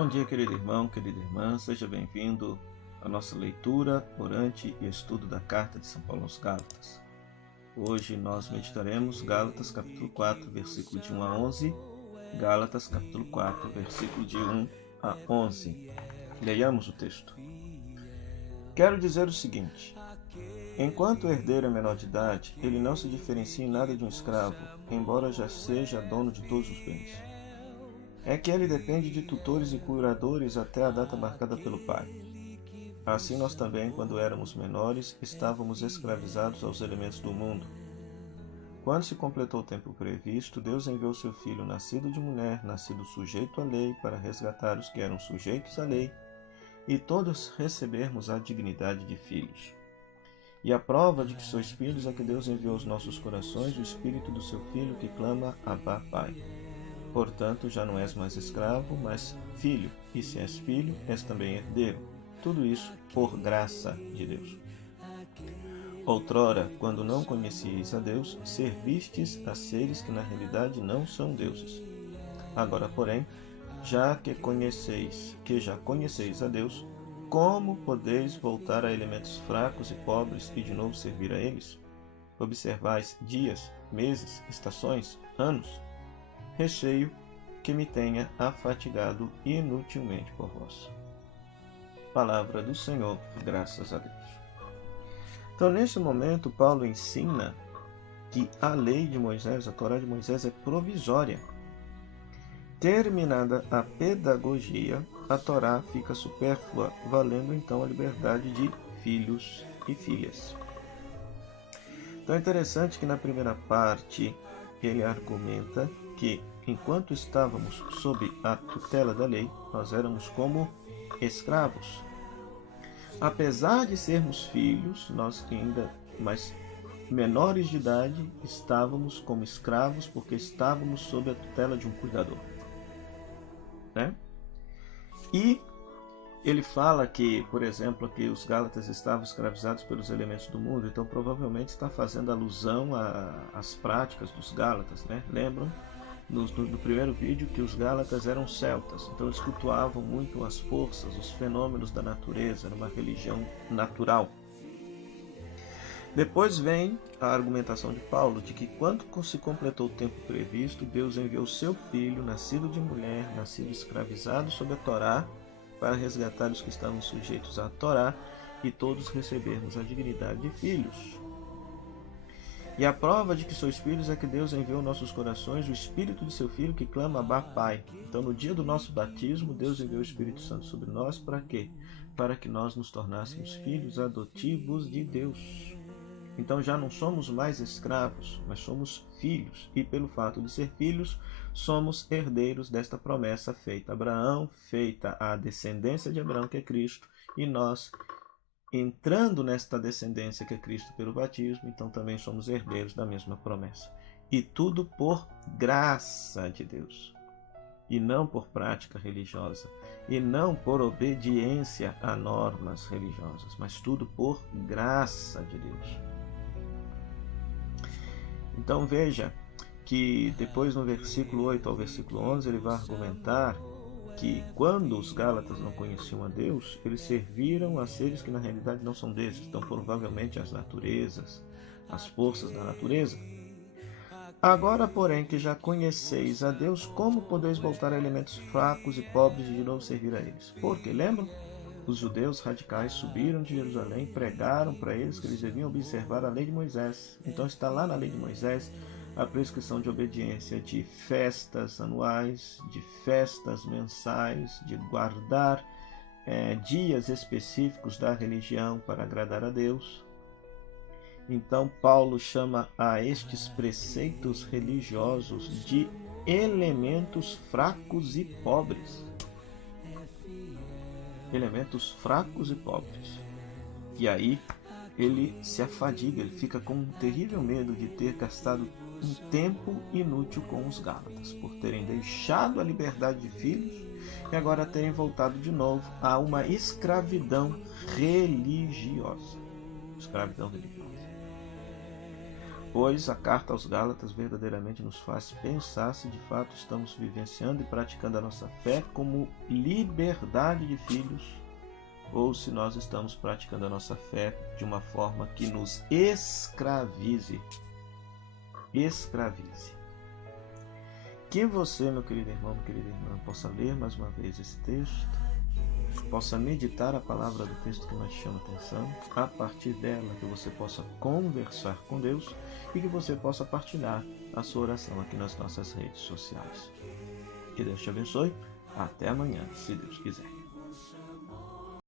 Bom dia, querido irmão, querida irmã, seja bem-vindo à nossa leitura, orante e estudo da Carta de São Paulo aos Gálatas. Hoje nós meditaremos Gálatas capítulo 4, versículo de 1 a 11, Gálatas capítulo 4, versículo de 1 a 11. Leiamos o texto. Quero dizer o seguinte: enquanto o herdeiro é menor de idade, ele não se diferencia em nada de um escravo, embora já seja dono de todos os bens. É que ele depende de tutores e curadores até a data marcada pelo pai. Assim nós também, quando éramos menores, estávamos escravizados aos elementos do mundo. Quando se completou o tempo previsto, Deus enviou seu Filho, nascido de mulher, nascido sujeito à lei, para resgatar os que eram sujeitos à lei, e todos recebermos a dignidade de filhos. E a prova de que sois filhos é que Deus enviou aos nossos corações o Espírito do seu Filho, que clama: Abba, Pai. Portanto, já não és mais escravo, mas filho, e se és filho, és também herdeiro. Tudo isso por graça de Deus. Outrora, quando não conhecieis a Deus, servistes a seres que na realidade não são deuses. Agora, porém, já conheceis a Deus, como podeis voltar a elementos fracos e pobres e de novo servir a eles? Observais dias, meses, estações, anos? Receio que me tenha afatigado inutilmente por vós. Palavra do Senhor, graças a Deus. Então, nesse momento, Paulo ensina que a lei de Moisés, a Torá de Moisés, é provisória. Terminada a pedagogia, a Torá fica supérflua, valendo então a liberdade de filhos e filhas. Então é interessante que na primeira parte ele argumenta que, enquanto estávamos sob a tutela da lei, nós éramos como escravos. Apesar de sermos filhos, nós ainda, mas menores de idade, estávamos como escravos porque estávamos sob a tutela de um cuidador. Né? E ele fala que, por exemplo, que os Gálatas estavam escravizados pelos elementos do mundo, então provavelmente está fazendo alusão às práticas dos Gálatas, né? Lembram? No primeiro vídeo, que os Gálatas eram celtas, então eles cultuavam muito as forças, os fenômenos da natureza, era uma religião natural. Depois vem a argumentação de Paulo de que quando se completou o tempo previsto, Deus enviou seu Filho, nascido de mulher, nascido escravizado sob a Torá, para resgatar os que estavam sujeitos à Torá e todos recebermos a dignidade de filhos. E a prova de que sois filhos é que Deus enviou aos nossos corações o Espírito de seu Filho, que clama: Abba, Pai. Então, no dia do nosso batismo, Deus enviou o Espírito Santo sobre nós para quê? Para que nós nos tornássemos filhos adotivos de Deus. Então já não somos mais escravos, mas somos filhos. E pelo fato de ser filhos, somos herdeiros desta promessa feita a Abraão, feita à descendência de Abraão, que é Cristo, e nós, entrando nesta descendência que é Cristo pelo batismo, então também somos herdeiros da mesma promessa. E tudo por graça de Deus, e não por prática religiosa, e não por obediência a normas religiosas, mas tudo por graça de Deus. Então veja que depois no versículo 8 ao versículo 11 ele vai argumentar que quando os Gálatas não conheciam a Deus, eles serviram a seres que na realidade não são desses, então provavelmente as naturezas, as forças da natureza. Agora, porém, que já conheceis a Deus, como podeis voltar a elementos fracos e pobres e de novo servir a eles? Porque, lembram? Os judeus radicais subiram de Jerusalém e pregaram para eles que eles deviam observar a lei de Moisés. Então está lá na lei de Moisés a prescrição de obediência de festas anuais, de festas mensais, de guardar dias específicos da religião para agradar a Deus. Então Paulo chama a estes preceitos religiosos de elementos fracos e pobres. Elementos fracos e pobres. E aí ele se afadiga, ele fica com um terrível medo de ter gastado um tempo inútil com os Gálatas, por terem deixado a liberdade de filhos e agora terem voltado de novo a uma escravidão religiosa. Escravidão religiosa. pois a carta aos Gálatas verdadeiramente nos faz pensar se de fato estamos vivenciando e praticando a nossa fé como liberdade de filhos, ou se nós estamos praticando a nossa fé de uma forma que nos escravize. Que você, meu querido irmão, minha querida irmã, possa ler mais uma vez esse texto, possa meditar a palavra do texto que mais chama atenção, a partir dela que você possa conversar com Deus e que você possa partilhar a sua oração aqui nas nossas redes sociais. Que Deus te abençoe. Até amanhã, se Deus quiser.